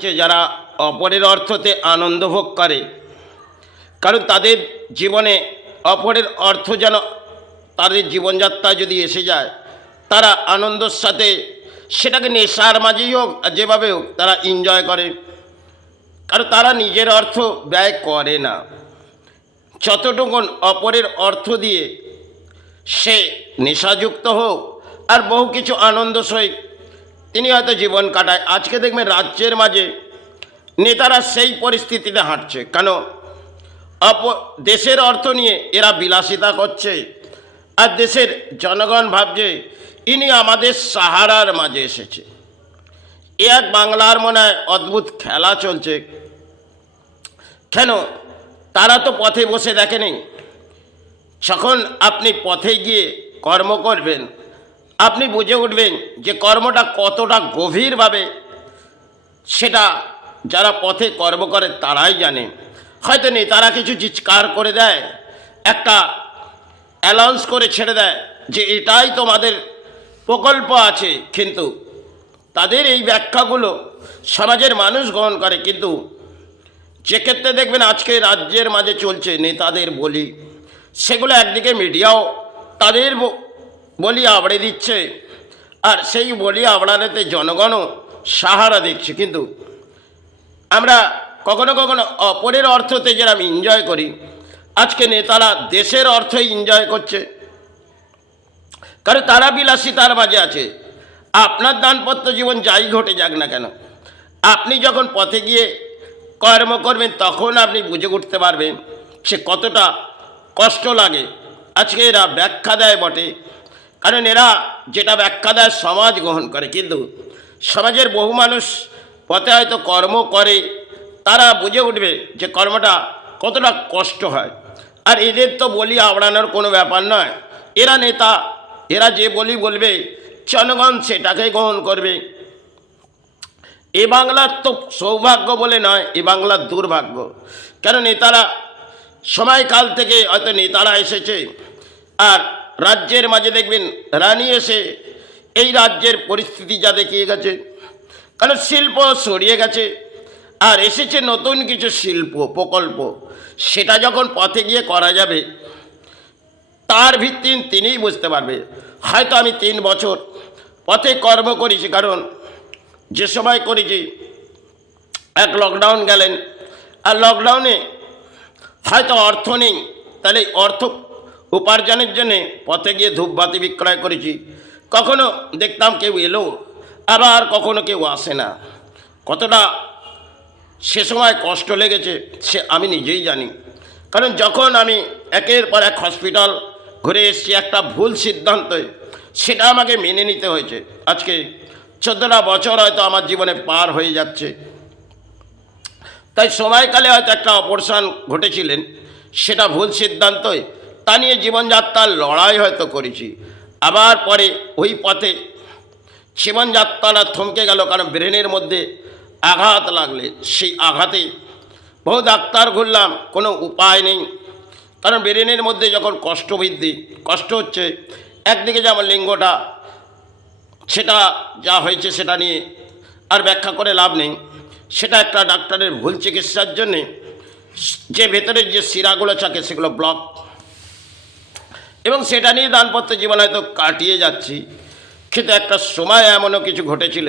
হচ্ছে যারা অপরের অর্থতে আনন্দ ভোগ করে, কারণ তাদের জীবনে অপরের অর্থ যেন তাদের জীবনযাত্রা যদি এসে যায়, তারা আনন্দের সাথে সেটাকে নেশার মাঝেই হোক আর যেভাবে হোক তারা এনজয় করে, কারণ তারা নিজের অর্থ ব্যয় করে না। যতটুকুন অপরের অর্থ দিয়ে সে নেশাযুক্ত হোক আর বহু কিছু আনন্দ সহিত তিনি হয়তো জীবন কাটায়। আজকে দেখবেন রাজ্যের মাঝে নেতারা সেই পরিস্থিতিতে হাঁটছে, কেন দেশের অর্থ নিয়ে এরা বিলাসিতা করছে, আর দেশের জনগণ ভাবছে ইনি আমাদের সাহারার মাঝে এসেছে। এ এক বাংলার মনে হয় অদ্ভুত খেলা চলছে। কেন তারা তো পথে বসে দেখেনি। যখন আপনি পথে গিয়ে কর্ম করবেন, আপনি বুঝে উঠবেন যে কর্মটা কতটা গভীরভাবে, সেটা যারা পথে কর্ম করে তারাই জানে। হয়তো নেতারা কিছু চিৎকার করে দেয়, একটা অ্যানাউন্স করে ছেড়ে দেয় যে এটাই তোমাদের প্রকল্প আছে, কিন্তু তাদের এই ব্যাখ্যাগুলো সমাজের মানুষ গ্রহণ করে। কিন্তু যে ক্ষেত্রে দেখবেন আজকে রাজ্যের মাঝে চলছে নেতাদের বলি, সেগুলো একদিকে মিডিয়াও তাদের বলি আবড়ে দিচ্ছে, আর সেই বলি আবড়ানোতে জনগণও সাহারা দেখছে। কিন্তু আমরা কখনো কখনো অপরের অর্থতে যেরকম এনজয় করি, আজকে নেতারা দেশের অর্থই এনজয় করছে, কারণ তারা বিলাসিতার মাঝে আছে। আপনার দানপত্র জীবন যাই ঘটে যাক না কেন, আপনি যখন পথে গিয়ে কর্ম করবেন তখন আপনি বুঝে উঠতে পারবেন সে কতটা কষ্ট লাগে। আজকে এরা ব্যাখ্যা দেয় বটে, কারণ এরা যেটা ব্যাখ্যা দেয় সমাজ গ্রহণ করে, কিন্তু সমাজের বহু মানুষ পথে হয়তো কর্ম করে, তারা বুঝে উঠবে যে কর্মটা কতটা কষ্ট হয়। আর এদের তো বলি আওড়ানোর কোনো ব্যাপার নয়, এরা নেতা, এরা যে বলি বলবে জনগণ সেটাকে গ্রহণ করবে। এ বাংলার তো সৌভাগ্য বলে নয়, এ বাংলার দুর্ভাগ্য। কেন নেতারা সময়কাল থেকে হয়তো নেতারা এসেছে, আর রাজ্যের মাঝে দেখবেন রানী এসে এই রাজ্যের পরিস্থিতি যা দেখিয়ে গেছে, কারণ শিল্প সরিয়ে গেছে আর এসেছে নতুন কিছু শিল্প প্রকল্প। সেটা যখন পথে গিয়ে করা যাবে তার ভিত্তি তিনিই বুঝতে পারবে। হয়তো আমি 3 বছর পথে কর্ম করেছি, কারণ যে সময় করেছি এক লকডাউন গেলেন, আর লকডাউনে হয়তো অর্থ নেই, তাহলে অর্থ উপার্জনের জন্যে পথে গিয়ে ধূপবাতি বিক্রয় করেছি। কখনো দেখতাম কেউ এলো, আবার কখনো কেউ আসে না। কতটা সে সময় কষ্ট লেগেছে সে আমি নিজেই জানি। কারণ যখন আমি একের পর এক হসপিটাল ঘুরে এসেছি একটা ভুল সিদ্ধান্তে, সেটা আমাকে মেনে নিতে হয়েছে। আজকে 14টা বছর হয়তো আমার জীবনে পার হয়ে যাচ্ছে। তাই সময়কালে হয়তো একটা অপারেশন ঘটেছিলেন, সেটা ভুল সিদ্ধান্তই, তা নিয়ে জীবনযাত্রার লড়াই হয়তো করেছি। আবার পরে ওই পথে জীবনযাত্রাটা থমকে গেল, কারণ ব্রেনের মধ্যে আঘাত লাগলে সেই আঘাতে বহু ডাক্তার ঘুরলাম, কোনো উপায় নেই। কারণ ব্রেনের মধ্যে যখন কষ্ট হচ্ছে, একদিকে যেমন লিঙ্গটা, সেটা যা হয়েছে সেটা নিয়ে আর ব্যাখ্যা করে লাভ নেই। সেটা একটা ডাক্তারের ভুল চিকিৎসার জন্যে যে ভেতরের যে শিরাগুলো থাকে সেগুলো ব্লক, এবং সেটা নিয়ে দানপত্র জীবন হয়তো কাটিয়ে যাচ্ছি। কিন্তু একটা সময় এমনও কিছু ঘটেছিল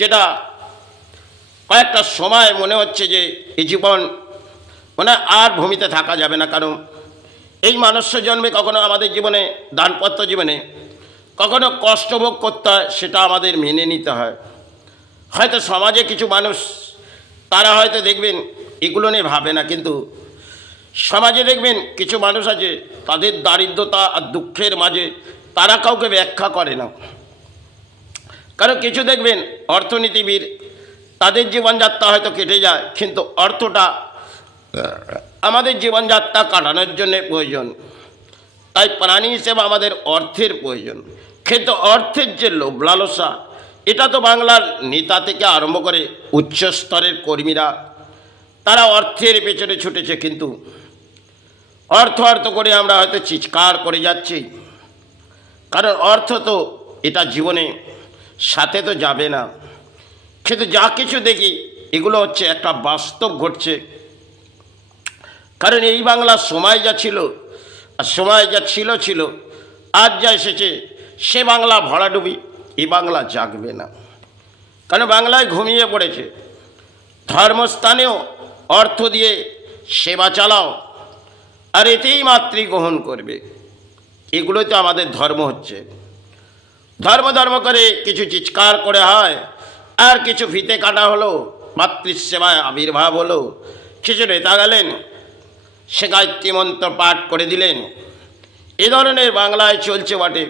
যেটা কয়েকটা সময় মনে হচ্ছে যে এই জীবন মানে আর ভূমিতে থাকা যাবে না। কারণ এই মানুষ্য জন্মে কখনো আমাদের জীবনে দানপত্র জীবনে কখনো কষ্ট ভোগ করতে হয়, সেটা আমাদের মেনে নিতে হয়। হয়তো সমাজে কিছু মানুষ তারা হয়তো দেখবেন এগুলো নিয়ে ভাবে না, কিন্তু সমাজে দেখবেন কিছু মানুষ আছে তাদের দারিদ্রতা আর দুঃখের মাঝে তারা কাউকে ব্যাখ্যা করে না। কারণ কিছু দেখবেন অর্থনীতিবিদ, তাদের জীবনযাত্রা হয়তো কেটে যায়, কিন্তু অর্থটা আমাদের জীবনযাত্রা কাটানোর জন্য প্রয়োজন। তাই প্রাণী হিসেবে আমাদের অর্থের প্রয়োজন। কিন্তু অর্থের যে লোভ লালসা, এটা তো বাংলার নেতা থেকে আরম্ভ করে উচ্চ স্তরের কর্মীরা তারা অর্থের পেছনে ছুটেছে। কিন্তু অর্থ করে আমরা হয়তো চিৎকার করে যাচ্ছি, কারণ অর্থ তো এটা জীবনে সাথে তো যাবে না। কিন্তু যা কিছু দেখি এগুলো হচ্ছে একটা বাস্তব ঘটছে। কারণ এই বাংলার সময় যা ছিল আর সময় যা ছিল, আজ যা এসেছে, সে বাংলা ভরাডুবি, এই বাংলা জাগবে না। কারণ বাংলায় ঘুমিয়ে পড়েছে। ধর্মস্থানেও অর্থ দিয়ে সেবা চালাও, আর এতেই মাতৃ গ্রহণ করবে। এগুলোই তো আমাদের ধর্ম হচ্ছে। ধর্ম করে কিছু চিৎকার করে হয়, আর কিছু ফিতে কাটা হলো, মাতৃসেবায় আবির্ভাব হলো, কিছু নেতা গেলেন, সে গায়ত্রী মন্ত্র পাঠ করে দিলেন। এ ধরনের বাংলায় চলছে বটে।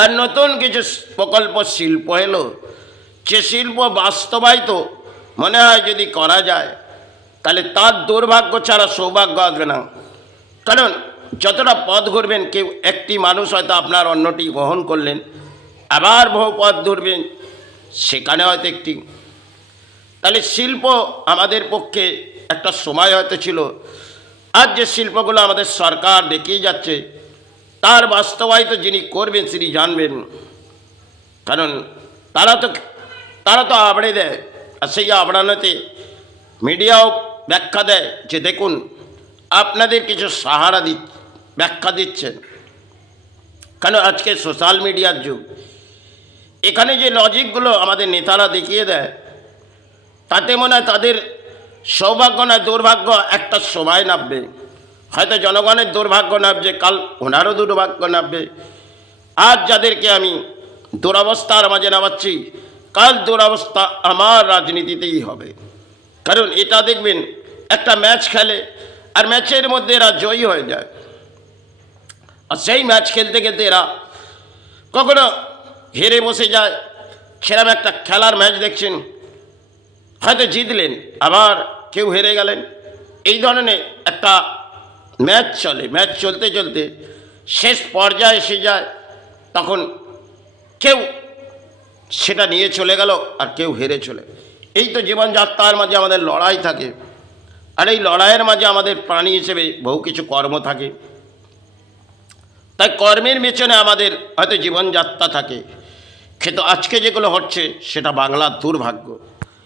আর নতুন কিছু প্রকল্প শিল্প এলো, যে শিল্প বাস্তবায়িত মনে হয় যদি করা যায়, তাহলে তার দুর্ভাগ্য ছাড়া সৌভাগ্য আসবে না। কারণ যতটা পথ ঘুরবেন, কেউ একটি মানুষ হয়তো আপনার অন্যটি গ্রহণ করলেন, আবার বহু পথ ঘুরবেন, সেখানে হয়তো একটি। তাহলে শিল্প আমাদের পক্ষে একটা সময় হয়তো ছিল। আজ যে শিল্পগুলো আমাদের সরকার দেখিয়ে যাচ্ছে, তার বাস্তবায়িত যিনি করবেন তিনি জানবেন। কারণ তারা তো আবড়ে দেয়, আর সেই আবড়ানোতে মিডিয়াও ব্যাখ্যা দেয় যে দেখুন আপনাদের কিছু সাহারা ব্যাখ্যা দিচ্ছেন। কেন আজকে সোশ্যাল মিডিয়ার যুগ, এখানে যে লজিকগুলো আমাদের নেতারা দেখিয়ে দেয়, তাতে মনে হয় তাদের সৌভাগ্য না দুর্ভাগ্য একটা সময় নামবে। হয়তো জনগণের দুর্ভাগ্য নামবে, কাল ওনারও দুর্ভাগ্য নামবে। আজ যাদেরকে আমি দুরবস্থার মাঝে নামাচ্ছি, কাল দুরবস্থা আমার রাজনীতিতেই হবে। কারণ এটা দেখবেন একটা ম্যাচ খেলে, আর ম্যাচের মধ্যে এরা জয়ী হয়ে যায়। আর সেই ম্যাচ খেলতে খেলতে এরা কখনো হেরে বসে যায়। সেরকম একটা খেলার ম্যাচ দেখছেন, হয়তো জিতলেন, আবার কেউ হেরে গেলেন। এই ধরনের একটা ম্যাচ চলে। ম্যাচ চলতে চলতে শেষ পর্যায়ে এসে যায়, তখন কেউ সেটা নিয়ে চলে গেল, আর কেউ হেরে চলে। এই তো জীবনযাত্রার মাঝে আমাদের লড়াই থাকে। আর এই লড়াইয়ের মাঝে আমাদের প্রাণী হিসেবে বহু কিছু কর্ম থাকে। তাই কর্মের পেছনে আমাদের হয়তো জীবনযাত্রা থাকে। কিন্তু আজকে যেগুলো হচ্ছে সেটা বাংলার দুর্ভাগ্য।